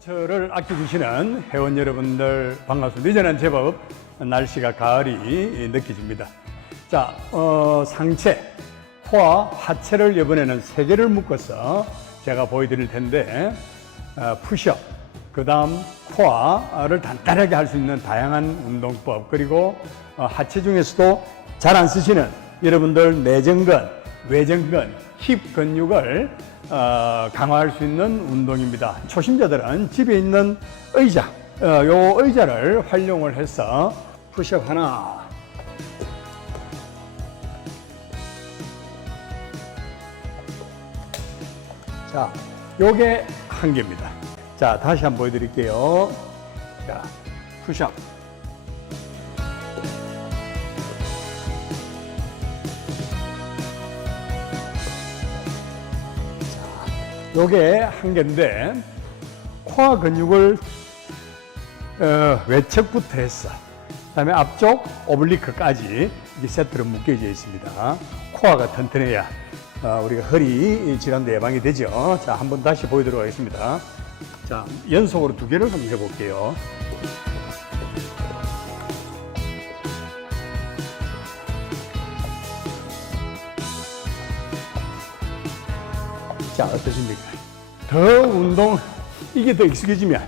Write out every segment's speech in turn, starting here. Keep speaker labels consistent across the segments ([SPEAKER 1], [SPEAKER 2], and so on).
[SPEAKER 1] 스포츠를 아껴주시는 회원 여러분들 반갑습니다. 이제는 제법 날씨가 가을이 느껴집니다. 자, 어, 상체, 코와 하체를 이번에는 세 개를 묶어서 제가 보여드릴 텐데 어, 푸시업, 그 다음 코어를 단단하게 할 수 있는 다양한 운동법 그리고 어, 하체 중에서도 잘 안 쓰시는 여러분들 내전근, 외전근, 힙 근육을 어, 강화할 수 있는 운동입니다. 초심자들은 집에 있는 의자, 어, 요 의자를 활용을 해서 푸시업 하나, 자, 요게 한 개입니다. 자, 다시 한번 보여드릴게요. 자, 푸시업. 요게 한 개인데, 코어 근육을 어, 외측부터 했어. 그다음에 앞쪽 오블리크까지 이 세트로 묶여져 있습니다. 코어가 튼튼해야 어, 우리가 허리 질환도 예방이 되죠. 자, 한번 다시 보여드리도록 하겠습니다. 자, 연속으로 두 개를 한번 해볼게요. 자, 어떠십니까? 더 운동, 이게 더 익숙해지면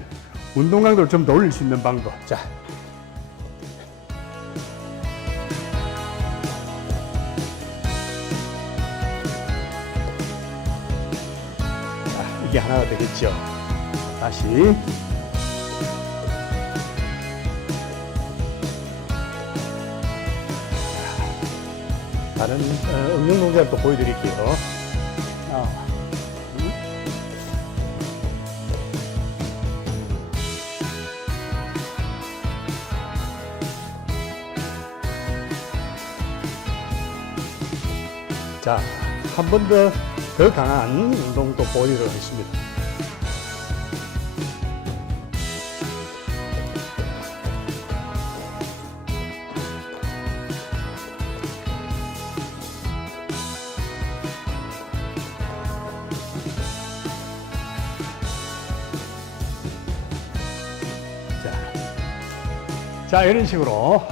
[SPEAKER 1] 운동 강도를 좀 더 올릴 수 있는 방법. 자. 자, 이게 하나가 되겠죠. 다시. 다른 어, 응용 동작을 또 보여드릴게요. 아. 자, 한 번 더 더 강한 운동도 보여드리도록 하겠습니다. 자, 자 이런 식으로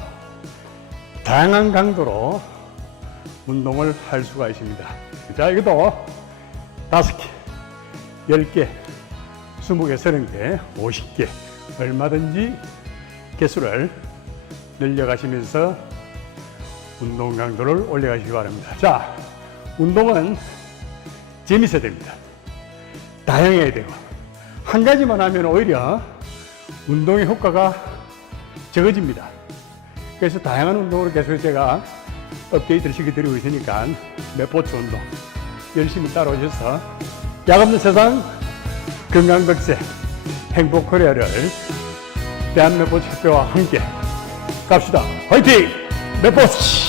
[SPEAKER 1] 다양한 강도로 운동을 할 수가 있습니다. 자, 이것도 다섯 개, 열 개, 스무 개, 서른 개, 오십 개, 얼마든지 개수를 늘려가시면서 운동 강도를 올려가시기 바랍니다. 자, 운동은 재밌어야 됩니다. 다양해야 되고, 한 가지만 하면 오히려 운동의 효과가 적어집니다. 그래서 다양한 운동으로 계속 제가 업데이트를 시켜드리고 있으니까 매포츠 운동 열심히 따라오셔서 약 없는 세상 건강백세 행복 코리아를 대한매포츠 협회와 함께 갑시다. 화이팅! 매포츠